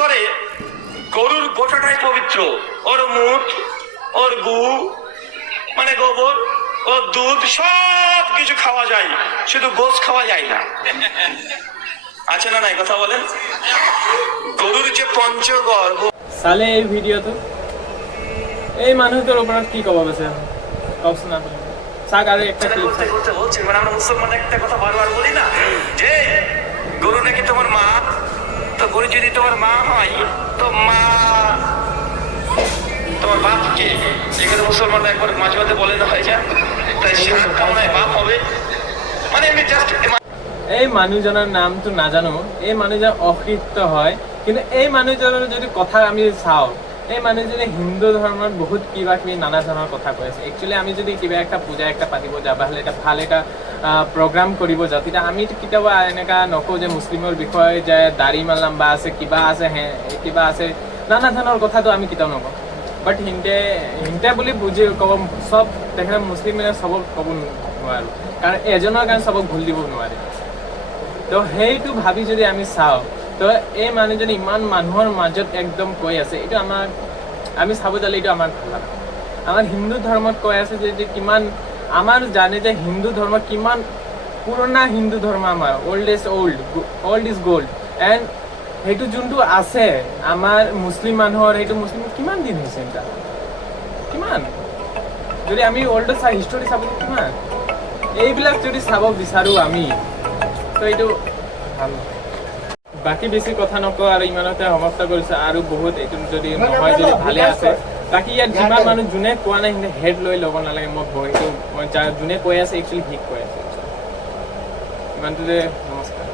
করে গরুর গোটাটাই পবিত্র, ওর মুখ, ওর গু মানে গোবর, ওর দুধ সব কিছু খাওয়া যায়, শুধু গোশ খাওয়া যায় না। আছে না নাই কথা বলেন? গরুর যে পঞ্চগর্ভ সালে এই ভিডিও তো এই মানুষদের উপর কি কব আছে কবস না সাক আর একটা ক্লিপ বলছি, মানে আমরা মুসলমান একটা কথা বারবার বলি না যে গরু নাকি তোমার মা, তো গরু যদি তোমার মা হয় তো মা তোমার বাপ কে? এখানে মুসলমানরা একবার মাঝে মাঝে বলে না হয় যায়, তাই শাক খাওয়ায় বাপ হবে, মানে এমনি জাস্ট। এই মানুষজনের নাম তো না জানো, এই মানুষজন অকৃত্য হয়, কিন্তু এই মানুহজনৰ যদি কথা আমি চাওঁ, এই মানুহজনে হিন্দু ধৰ্মৰ বহুত কিবা কিবি নানা ধৰণৰ কথা কৈ আছে। একচুৱেলি আমি যদি কিবা একটা পূজা একটা পাতিব যাওঁ বা এটা ভাল এটা প্ৰগ্ৰাম কৰিব যাওঁ, তেতিয়া আমি কেতিয়াবা এনেকুৱা নকওঁ যে মুছলিমৰ বিষয়ে যে দাড়ি মাল লাম্বা আছে, কিবা আছে, কিবা আছে, নানা ধৰণৰ কথাটো আমি কেতিয়াও নকওঁ। বাট হিন্দে বুলি বুজি ক'ব চব তেখেতে মুছলিম মানে চবক ক'ব নোৱাৰোঁ, কাৰণ এজনৰ কাৰণে চবক ভুল দিব নোৱাৰে। তো সেইটো ভাবি যদি আমি চাওঁ, তো এই মানুহজনে ইমান মানুহৰ মাজত একদম কৈ আছে, এইটো আমাক আমি চাব যালে এইটো আমাৰ ভাল লাগে। আমাৰ হিন্দু ধৰ্মত কৈ আছে যে কিমান আমাৰ জানে যে হিন্দু ধৰ্ম কিমান পুৰণা হিন্দু ধৰ্ম, আমাৰ অল্ড ইজ গ'ল্ড। এণ্ড সেইটো যোনটো আছে আমাৰ মুছলিম মানুহৰ, সেইটো মুছলিম কিমান দিন হৈছে এটা কিমান, যদি আমি অল্ড চাই হিষ্টৰী চাব কিমান, এইবিলাক যদি চাব বিচাৰোঁ আমি, তো এইটো ভাল। বাকী বেছি কথা নকওঁ আৰু ইমানতে সমাপ্ত কৰিছোঁ। আৰু বহুত এইটো যদি নহয় যদি ভালে আছে, বাকী ইয়াত যিমান মানুহ যোনে কোৱা নাই সিহঁতে হেড লৈ ল'ব নালাগে। মই যোনে কৈ আছে একচুৱেলি ঠিক কৈ আছে। ইমানটোতে নমস্কাৰ।